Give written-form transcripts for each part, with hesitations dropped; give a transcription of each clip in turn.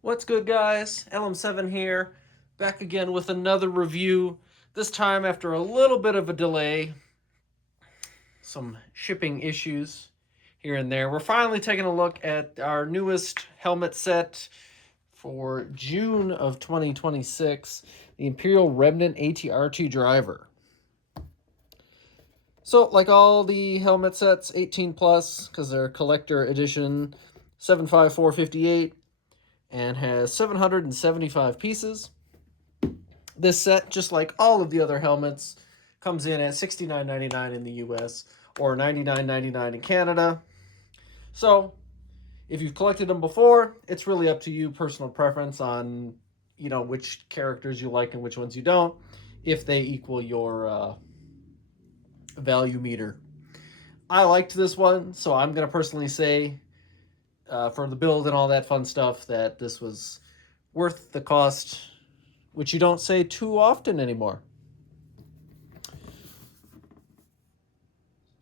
What's good, guys? LM7 here, back again with another review. This time after a little bit of a delay, some shipping issues here and there. We're finally taking a look at our newest helmet set for June of 2026, the Imperial Remnant ATRT driver. So, like all the helmet sets, 18 plus, because they're collector edition, 75458, and has 775 pieces. This set, just like all of the other helmets, comes in at $69.99 in the US or $99.99 in Canada. So, if you've collected them before, it's really up to you, personal preference on, which characters you like and which ones you don't, if they equal your value meter. I liked this one, so I'm going to personally say, for the build and all that fun stuff, that this was worth the cost, which you don't say too often anymore.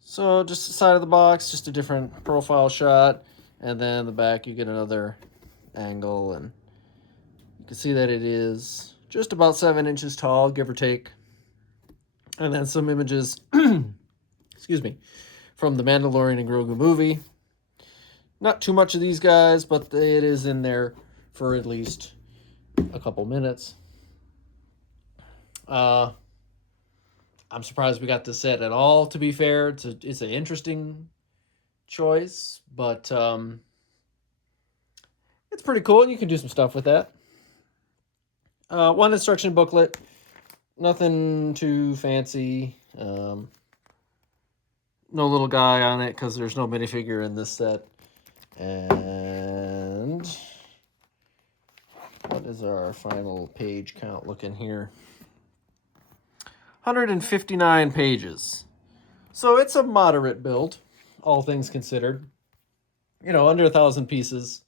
So just the side of the box, just a different profile shot, and then the back you get another angle, and you can see that it is just about 7 inches tall, give or take. And then some images, excuse me, from the Mandalorian and Grogu movie. Not too much of these guys, but it is in there for at least a couple minutes. I'm surprised we got this set at all, to be fair. It's an interesting choice, but it's pretty cool, and you can do some stuff with that. One instruction booklet, nothing too fancy. No little guy on it because there's no minifigure in this set. And what is our final page count looking here? 159 pages. So it's a moderate build, all things considered. Under 1,000 pieces.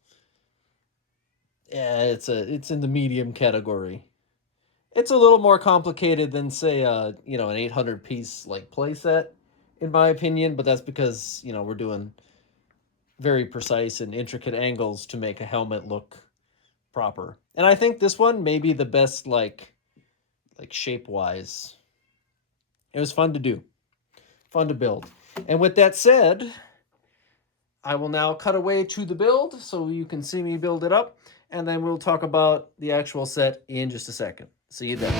Yeah, it's in the medium category. It's a little more complicated than, say, an 800 piece like playset, in my opinion. But that's because we're doing very precise and intricate angles to make a helmet look proper. And I think this one may be the best, like shape wise. It was fun to do, fun to build. And with that said, I will now cut away to the build so you can see me build it up, and then we'll talk about the actual set in just a second. See you then.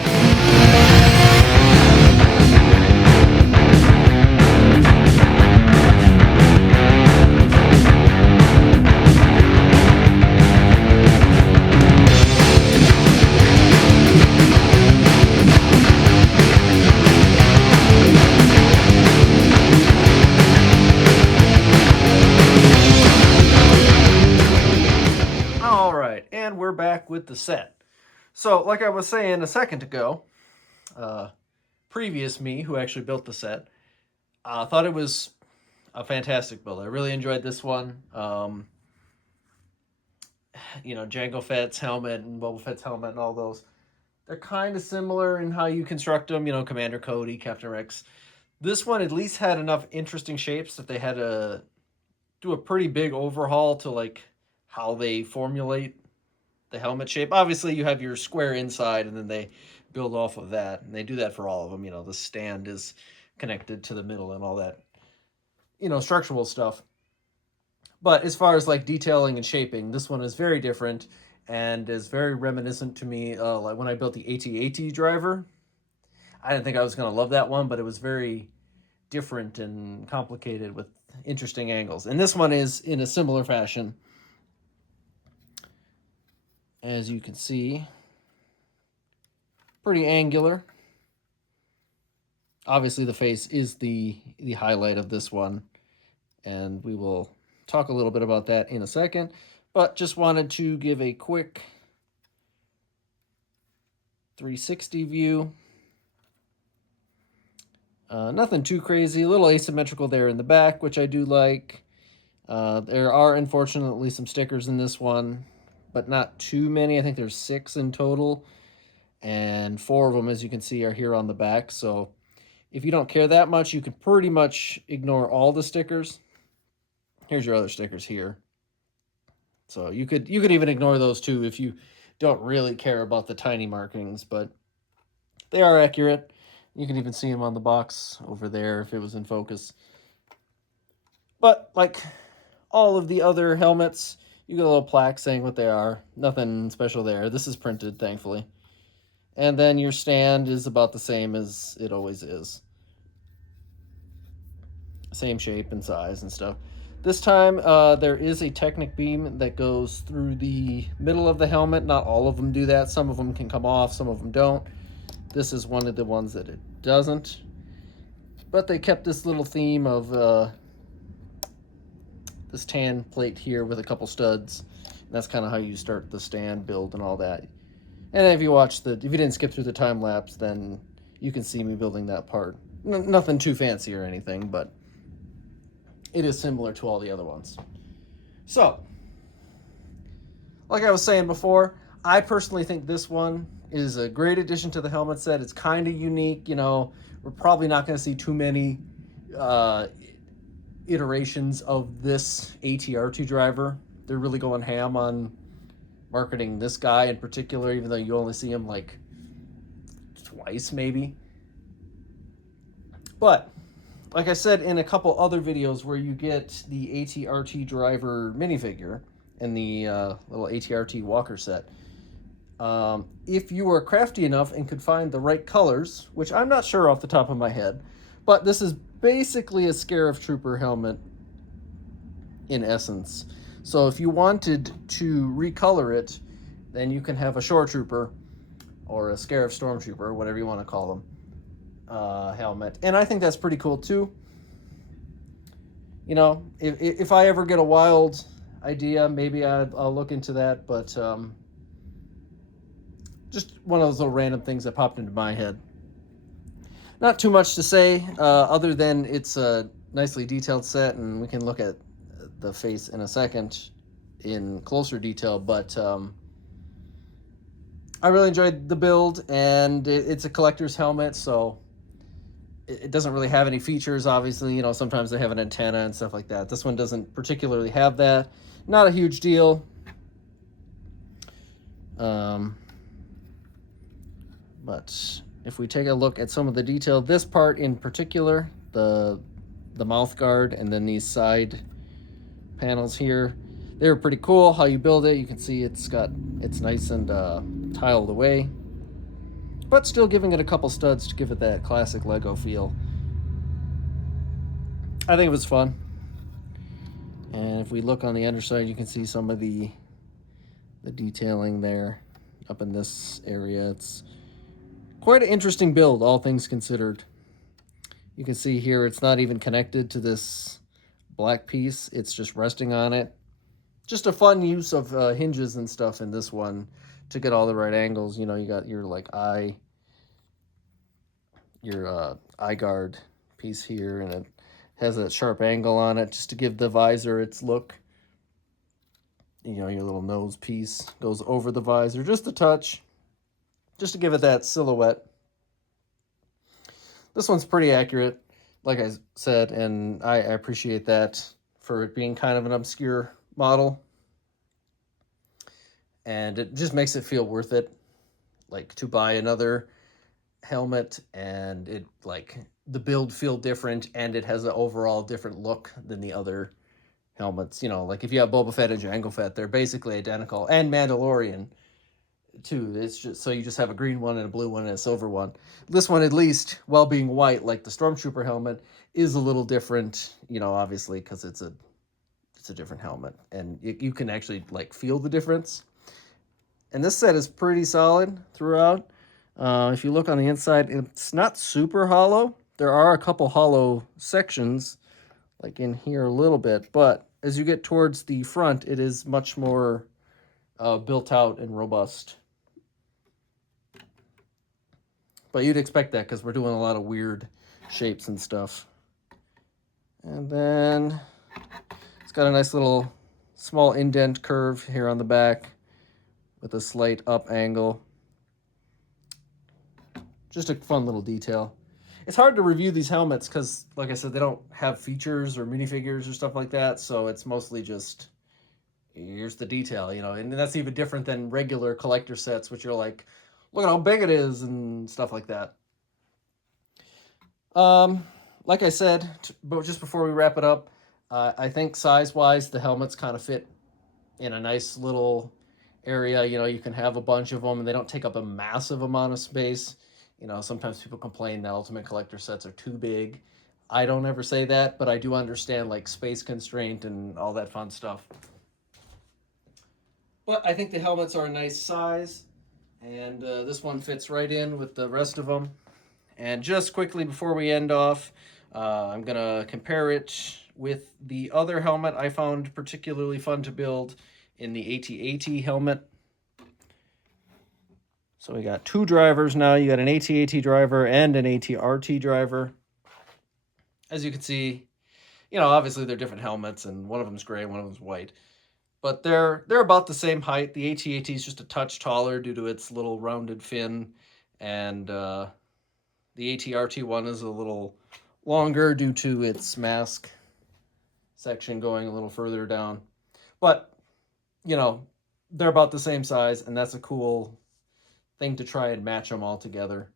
All right, and we're back with the set. So, like I was saying a second ago, previous me, who actually built the set, thought it was a fantastic build. I really enjoyed this one. Jango Fett's helmet and Boba Fett's helmet and all those. They're kind of similar in how you construct them. Commander Cody, Captain Rex. This one at least had enough interesting shapes that they had to do a pretty big overhaul to like how they formulate the helmet shape. Obviously, you have your square inside, and then they build off of that, and they do that for all of them. The stand is connected to the middle and all that, structural stuff. But as far as like detailing and shaping, this one is very different and is very reminiscent to me. Like when I built the AT-AT driver, I didn't think I was going to love that one, but it was very different and complicated with interesting angles. And this one is in a similar fashion. As you can see, pretty angular. Obviously, the face is the highlight of this one, and we will talk a little bit about that in a second. But just wanted to give a quick 360 view. Nothing too crazy. A little asymmetrical there in the back, which I do like. There are, unfortunately, some stickers in this one, but not too many. I think there's 6 in total, and 4 of them, as you can see, are here on the back. So if you don't care that much, you can pretty much ignore all the stickers. Here's your other stickers here. So you could even ignore those two if you don't really care about the tiny markings, but they are accurate. You can even see them on the box over there if it was in focus. But like all of the other helmets, you get a little plaque saying what they are. Nothing special there. This is printed, thankfully. And then your stand is about the same as it always is. Same shape and size and stuff. This time, there is a Technic beam that goes through the middle of the helmet. Not all of them do that. Some of them can come off, some of them don't. This is one of the ones that it doesn't. But they kept this little theme of this tan plate here with a couple studs. That's kind of how you start the stand build and all that. And if you if you didn't skip through the time lapse, then you can see me building that part. Nothing too fancy or anything, but it is similar to all the other ones. So, like I was saying before, I personally think this one is a great addition to the helmet set. It's kind of unique, you know. We're probably not going to see too many iterations of this ATR2 driver. They're really going ham on marketing this guy in particular, even though you only see him like twice maybe. But like I said in a couple other videos where you get the ATRT driver minifigure and the little ATRT walker set, if you were crafty enough and could find the right colors, which I'm not sure off the top of my head, but this is basically a Scarif Trooper helmet in essence. So if you wanted to recolor it, then you can have a Shore Trooper or a Scarif Stormtrooper, whatever you want to call them, helmet. And I think that's pretty cool too. You know, if I ever get a wild idea, maybe I'll look into that, but just one of those little random things that popped into my head. Not too much to say, other than it's a nicely detailed set, and we can look at the face in a second in closer detail, but I really enjoyed the build, and it's a collector's helmet, so it doesn't really have any features, obviously. You know, sometimes they have an antenna and stuff like that. This one doesn't particularly have that. Not a huge deal. But if we take a look at some of the detail, this part in particular, the mouth guard and then these side panels here, they're pretty cool. How you build it, you can see it's nice and tiled away, but still giving it a couple studs to give it that classic Lego feel. I think it was fun. And if we look on the underside, you can see some of the detailing there up in this area. It's quite an interesting build, all things considered. You can see here it's not even connected to this black piece. It's just resting on it. Just a fun use of hinges and stuff in this one to get all the right angles. You know, you got your like eye guard piece here, and it has a sharp angle on it just to give the visor its look. You know, your little nose piece goes over the visor just a touch, just to give it that silhouette. This one's pretty accurate, like I said, and I appreciate that for it being kind of an obscure model. And it just makes it feel worth it, like to buy another helmet and it like the build feel different and it has an overall different look than the other helmets. You know, like if you have Boba Fett and Jango Fett, they're basically identical, and Mandalorian too. It's just so you just have a green one and a blue one and a silver one. This one, at least, while being white like the Stormtrooper helmet, is a little different, you know, obviously because it's a different helmet, and you can actually like feel the difference. And this set is pretty solid throughout. If you look on the inside, it's not super hollow. There are a couple hollow sections, like in here a little bit, but as you get towards the front, it is much more built out and robust. But you'd expect that because we're doing a lot of weird shapes and stuff. And then it's got a nice little small indent curve here on the back with a slight up angle. Just a fun little detail. It's hard to review these helmets because, like I said, they don't have features or minifigures or stuff like that. So it's mostly just, here's the detail, you know, and that's even different than regular collector sets, which you're like, look at how big it is and stuff like that. Um, like I said, but just before we wrap it up, I think size-wise, the helmets kind of fit in a nice little area. You know, you can have a bunch of them, and they don't take up a massive amount of space. You know, sometimes people complain that Ultimate Collector sets are too big. I don't ever say that, but I do understand like space constraint and all that fun stuff. But I think the helmets are a nice size, and this one fits right in with the rest of them. And just quickly before we end off, I'm going to compare it with the other helmet I found particularly fun to build in the AT-AT helmet. So we got two drivers now. You got an AT-AT driver and an AT-RT driver. As you can see, you know, obviously they're different helmets, and one of them's gray, one of them's white. But they're about the same height. The AT-AT is just a touch taller due to its little rounded fin, and the AT-RT one is a little longer due to its mask section going a little further down. But, you know, they're about the same size, and that's a cool thing to try and match them all together.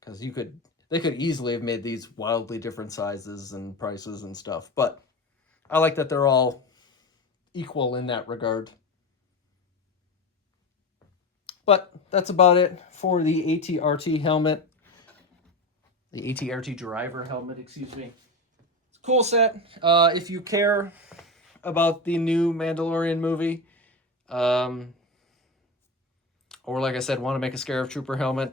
Because they could easily have made these wildly different sizes and prices and stuff. But I like that they're all equal in that regard. But that's about it for the AT-RT helmet. The AT-RT driver helmet, excuse me. It's a cool set. If you care about the new Mandalorian movie, or like I said, want to make a Scarab Trooper helmet,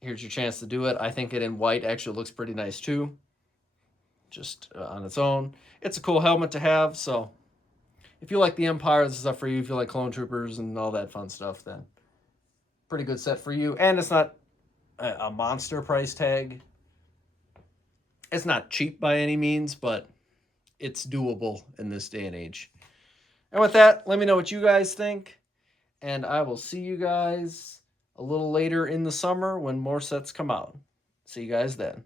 here's your chance to do it. I think it in white actually looks pretty nice too, just on its own. It's a cool helmet to have, so if you like the Empire, this is stuff for you. If you like Clone Troopers and all that fun stuff, then pretty good set for you. And it's not a monster price tag. It's not cheap by any means, but it's doable in this day and age. And with that, let me know what you guys think, and I will see you guys a little later in the summer when more sets come out. See you guys then.